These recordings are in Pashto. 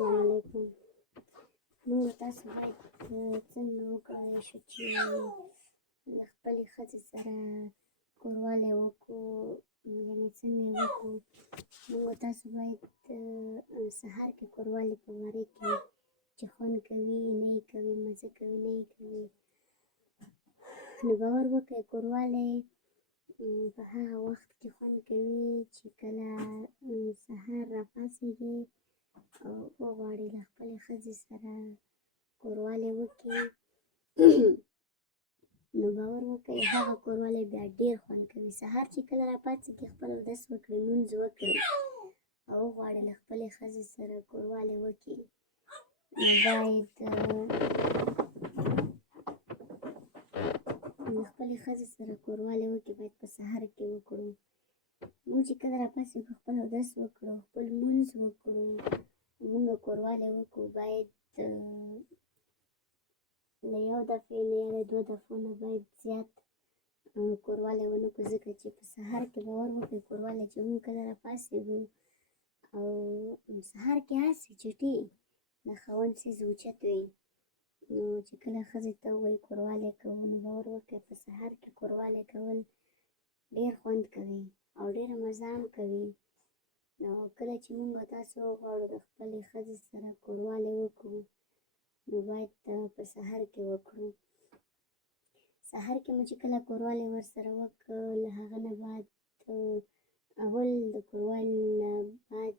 السلام علیکم. موږ تاسو باید څنګه وکړای شو چې له خپلې ښځې سره کوروالی وکړو، یعنې څنګه یې وکړو. موږ تاسو باید سهار کې کوروالی په واري کې چې خوند کوي نه یې کوي، مزه کوي نه یې کوي، نو باور وکړئ کوروالی په هغه وخت کې خوند کوي چې کله سهار راپاڅېږئ او وغواړئ له خپلې ښځې سره کوروالی وکړئ نو باور وکړئ هغه کوروالی بیا ډېر خوند کوي. سهار چې کله راپاڅېږئ خپل اودس وکړئ، لمونځ وکړئ او وغواړئ له خپلې ښځې سره کوروالی وکړئ، نو باید له خپلې ښځې سره کوروالی وکړئ باید په سهار کې وکړو. موږ چې کله راپاڅېږو خپل اودس وکړو، خپل لمونځ وکړو، موږ کوروالی وکړو، باید له یو دفعې نه یا له دوه دفعو نه باید زیات کوروالی ونه کړو، ځکه چې په سهار کې باور وکړئ کوروالی چې موږ کله راپاڅېږو او سهار کې هسې چټي د خاوند څیز اوچت وي، نو چې کله ښځې ته ووایي کوروالی کوو، نو باور وکړئ په سهار کې کوروالی کول ډېر خوند کوي او ډېره مزه هم کوي. نو کله چې موږ تاسو وغواړو د خپلې ښځې سره کوروالی وکړو، نو باید په سهار کې وکړو. سهار کې مو چې کله کوروالی ورسره وکړ، له هغه نه بعد اول د کوروالی نه بعد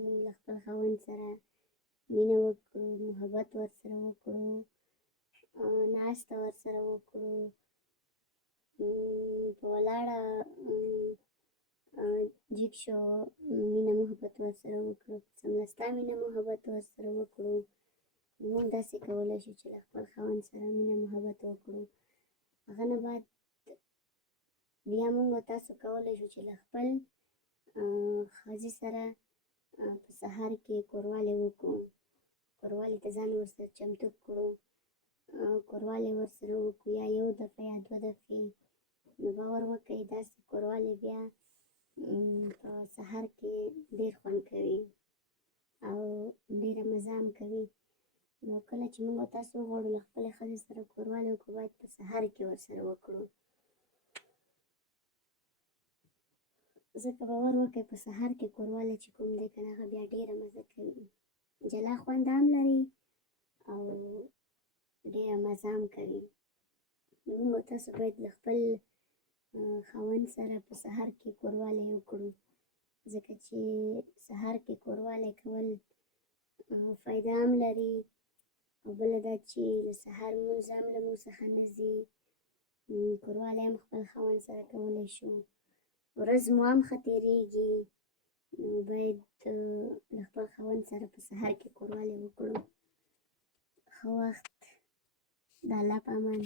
موږ له خپل خاوند سره مینه وکړو، محبت ورسره وکړو، ناسته ورسره وکړو، په ولاړه جګ شو مینه محبت ورسره وکړو، په څملاستا مینه محبت ورسره وکړو. موږ داسې کولی شو چې له خپل خاوند سره مینه محبت وکړو. هغه نه بعد بیا موږ تاسو کولی شو چې له خپل ښځې سره په سهار کې کوروالی وکړو، کوروالی ته ځان ورسره چمتو کړو، کوروالی ورسره وکړو، یا یو دفعه یا دوه دفعې، نو باور وکړئ داسې کوروالی بیا په سهار کې ډېر خوند کوي او ډېره مزه هم کوي. نو کله چې موږ تاسو وغواړو له خپلې ښځې سره کوروالی وکړو، باید په سهار کې ورسره وکړو، ځکه باور وکړئ په سهار کې کوروالی چې کوم دی که نه هغه بیا ډېره مزه کوي، جلا خوند هم لري او ډېره مزه هم کوي. موږ تاسو باید له خپل خاوند سره په سهار کې کوروالی وکړو، ځکه چې سهار کې کوروالی کول فایده هم لري او بله دا چې د سهار لمونځ هم له موږ څخه نه ځي، کوروالی هم خپل خاوند سره کولی شو، ورځ مو هم ښه تېرېږي، نو باید له خپل خاوند سره په سهار کې کوروالی وکړو. ښه وخت، د الله په امان.